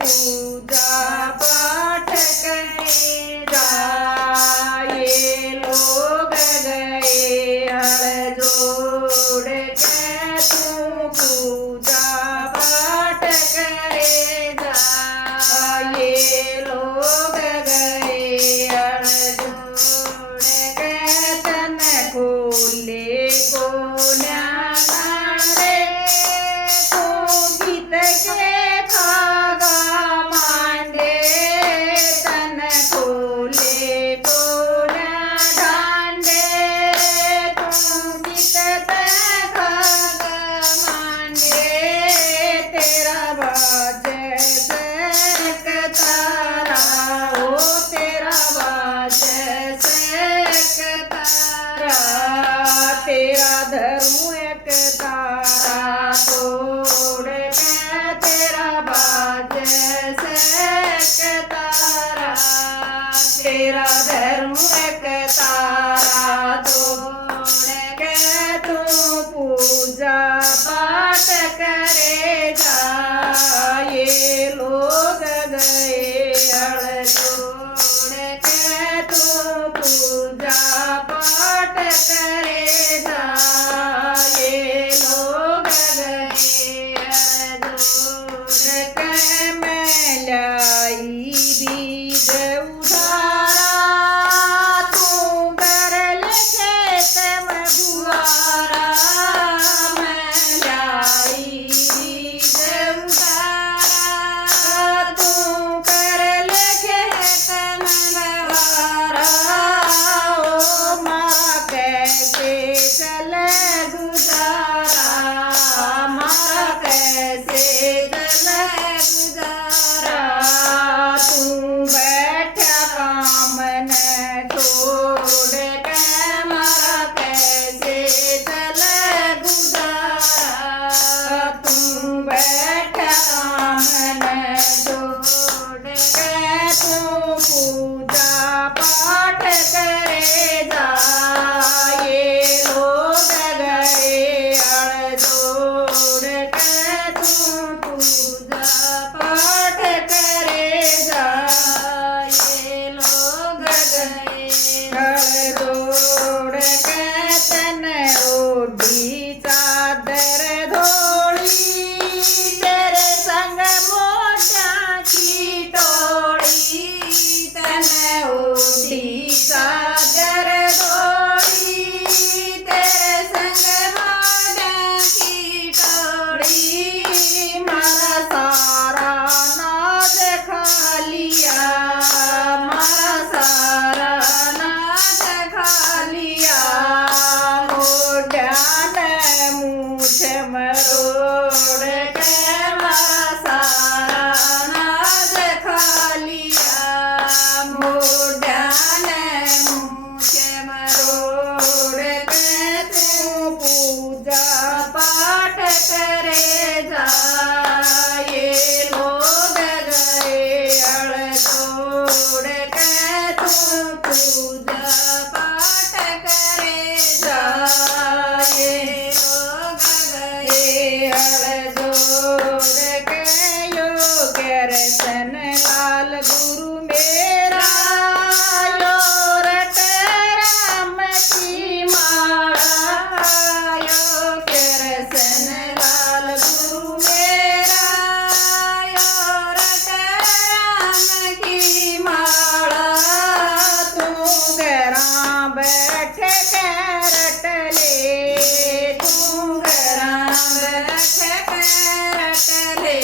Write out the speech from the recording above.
पूजा पाठ करेगा। ये लोग गए हल जोड़ के तू पूजा पाठ करेगा। ये लोग गए हल जोड़ के तन खोले को न्याना रे तू गीत के खागा मांडे तन खोले को न ढांडे तू गीत ते खागा मांडे तेरा बाजे सेक तारा ओ तेरा बाजे सेक तारा तेरा धरूं एक तारा तोड़ के तेरा बाजे सेक तारा तेरा धरूं एक तारा तोड़ के तू पूजा पाठ करेगा। ये लोग गए हल जोड़ के तू पूजा पाठ करेगा। ये लोग गए हल जोड़ के मैं लाई बीज उधारा तू कर ले खेत में बुआरा। मैं लाई बीज उधारा तू कर ले खेत में बुआरा। ओ मारा कैसे चले गुजारा मारा कैसे चले गुजारा। तू बैठा काम न छोड़ के मारा कैसे चले गुजारा। तू बैठा काम न छोड़ के तू पूजा पाठ करेगा। ये लोग गए हल जोड़ के तू पूजा पाठ करेगा। ये लोग गए हल जोड़ के तन ओढ़ी चादर धोली तेरे संग मोटा की टोली। तन ओढ़ी चादर धोली तेरे संग मोटा की टोली। मारा सारा नाज खा लिया मारा सारा नाज खा लिया। मोढ़ा ने मूछ मरोड़ के मारा सारा नाज खा लिया। मोढ़ा ने मूछ मरोड़ के तू पूजा पाठ करेगा। ये लोग गए हल जोड़ के तू पूजा पाठ करेगा। ये लोग गए हल जोड़ के योग्य रसन लाल गुरु मेरा यो रट राम की माला। योग्य रसन लाल गुरु मेरा यो रट राम की माला। तू घरा बैठ के रट ले तू घरा बैठ के रट ले।